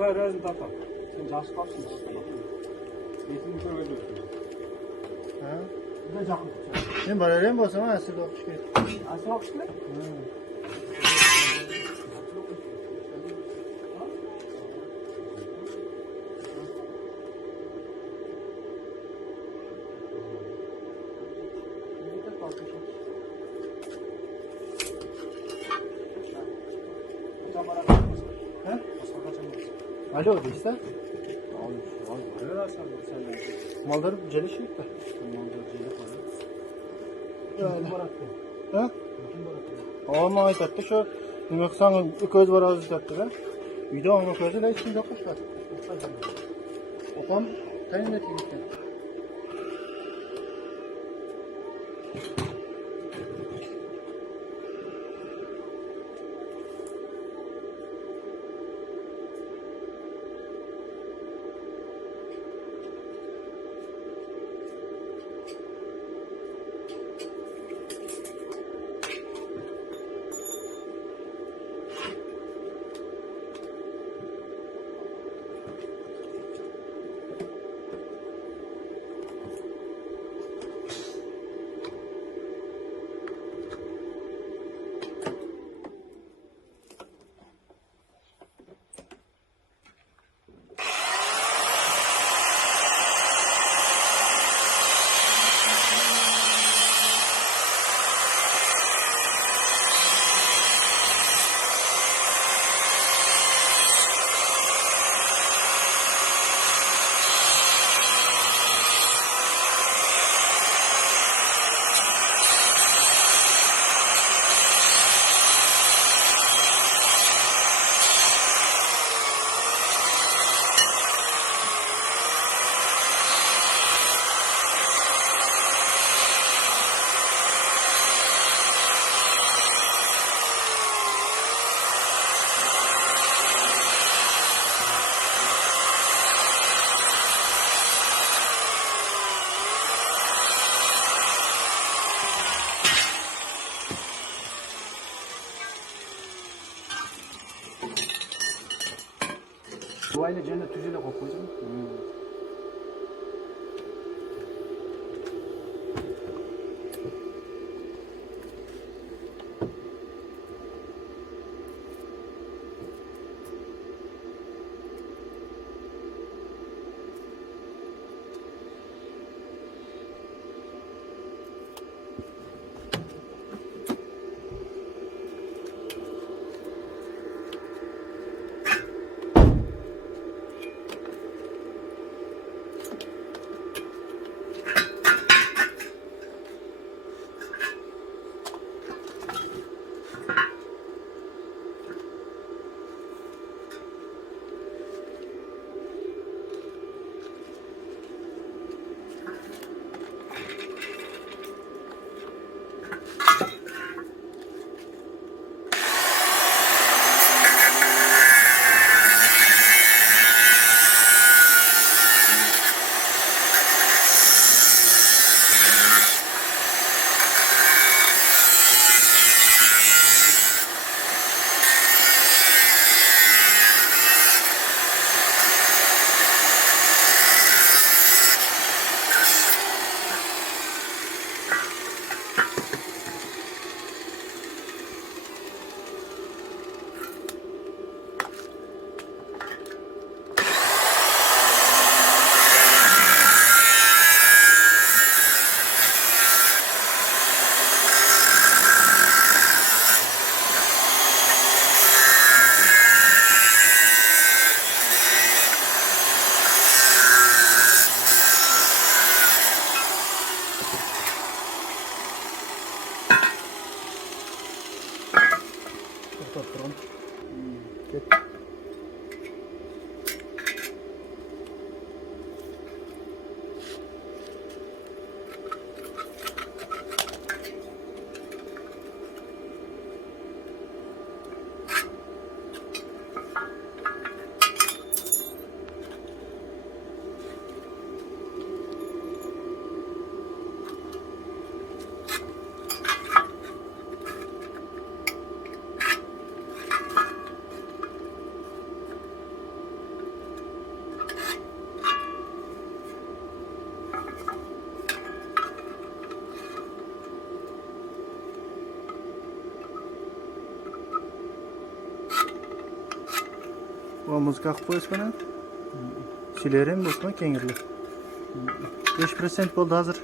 Hayır özüm tapa. Sen jaşı kalsın. Yetim köye döktün. Ha? Bir de jakın. Ben bararayım bolsam asıl okuş ki. Asıl okuş mu? Alo deyse. Öyle sen Mallar celiş yok da. Öyle. Ha? Ama aytattı şu. Yoksa köz var az aytattı da. Uyda ama közü de içinde kuş var. Opam tayin ettik. muzika qilib qo'yasiz buni. Silerim bosma kengirli. 5% bo'ldi hozir.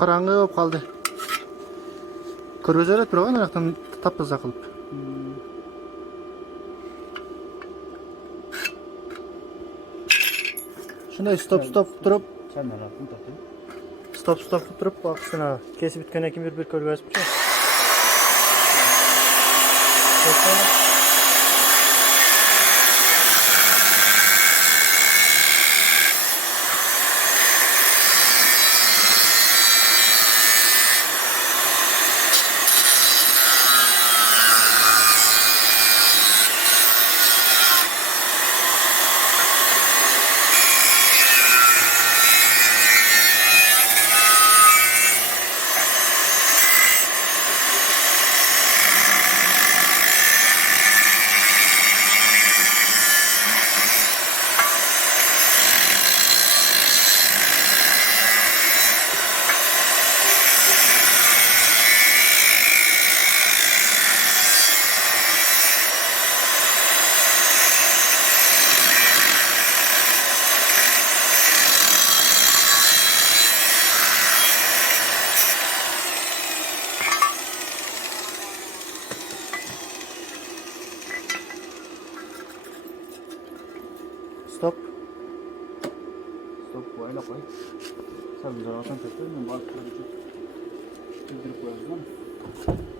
Qarang'i bo'lib qoldi. Ko'rgazar turgan narxdan taptoza qilib. Shunday stop turib, Chanalarni tatib. stop qilib turib, boqsana. Kesib bitgandan keyin bir ko'rgazib-chi. Stop. Stop koyla koy. Sen zaten tatlı mı? Bak koyacağım. Bildirip koyacağım.